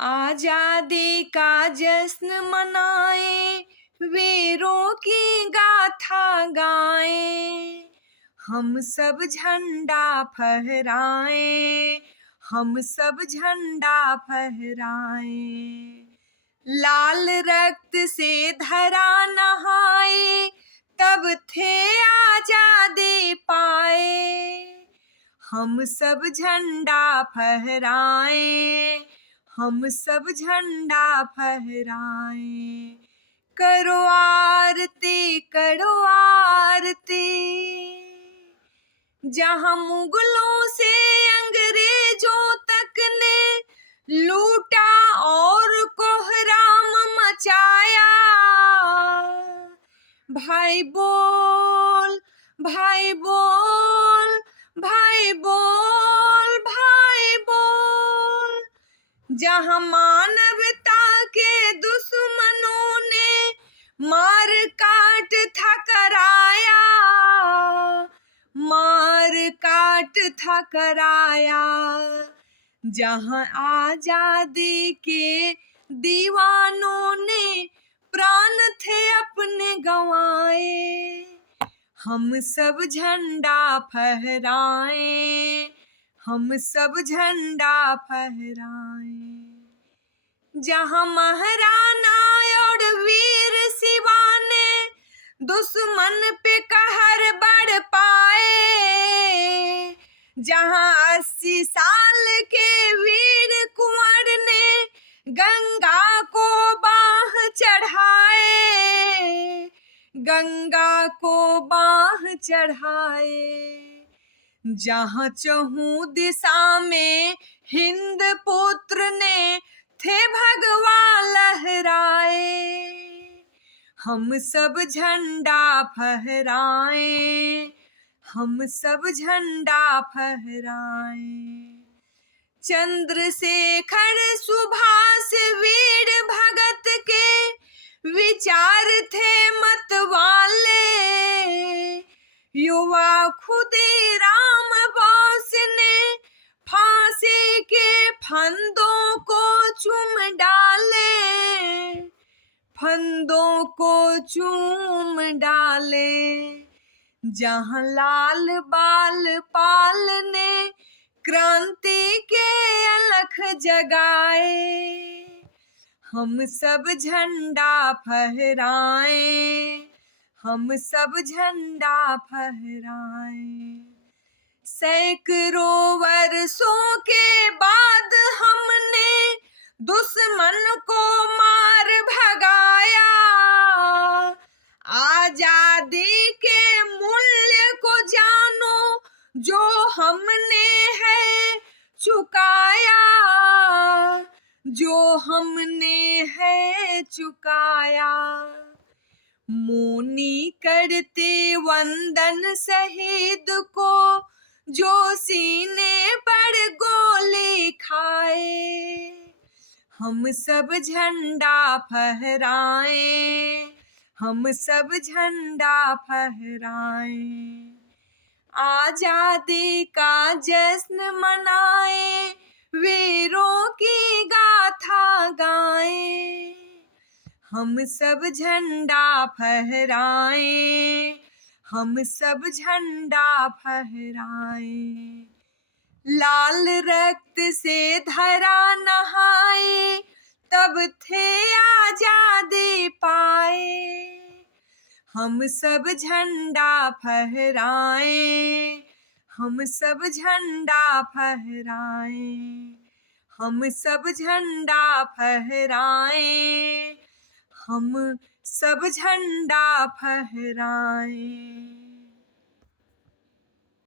आजादी का जश्न मनाए, वीरों की गाथा गाएं, हम सब झंडा फहराएं, हम सब झंडा फहराएं। लाल रक्त से धरा नहाए, तब थे आजादी पाए, हम सब झंडा फहराएं, हम सब झंडा फहराएं। करो आरती, करो आरती, जहां मुगलों से अंग्रेजों तक ने लूटा और कोहराम मचाया। भाई बोल, भाई बोल, भाई बोल, भाई बोल, जहां मानवता के दुश्मनों ने मार काट था कराया, मार काट था कराया। जहां आजादी के दीवानों ने प्राण थे अपने गंवाए, हम सब झंडा फहराएं, हम सब झंडा फहराएं। जहां महाराणा और वीर शिवा ने दुश्मन पे कहर बढ़ पाए, जहां 80 साल के वीर कुंवर ने गंगा को बाह चढ़ाए, गंगा को बाह चढ़ाए। जहां चहुं दिशा में हिंद पुत्र ने थे भगवा लहराए, हम सब झंडा फहराएं, हम सब झंडा फहराएं। चंद्रशेखर सुभाष वीर भगत के विचार थे मतवाले, युवा खुदीराम बोस ने फांसी के फंदों को चूम डाले, फंदों को चूम डाले। जहां लाल बाल पाल ने क्रांति के अलख जगाए, हम सब झंडा फहराएं, हम सब झंडा फहराएं। सैकड़ों वर्षों के बाद हमने दुश्मन को मार भगाया, आजादी के मूल्य को जानो जो हमने है चुकाया, जो हमने है चुकाया। मौनी करते वंदन शहीद को जो सीने पर गोली खाए, हम सब झंडा फहराएं, हम सब झंडा फहराएं। आजादी का जश्न मनाए, वीरों की गाथा गाएं, हम सब झंडा फहराएं, हम सब झंडा फहराएं। लाल रक्त से धरा नहाए, तब थे आजादी पाए, हम सब झंडा फहराएं, हम सब झंडा फहराएं, हम सब झंडा फहराएं, हम सब झंडा फहराएं।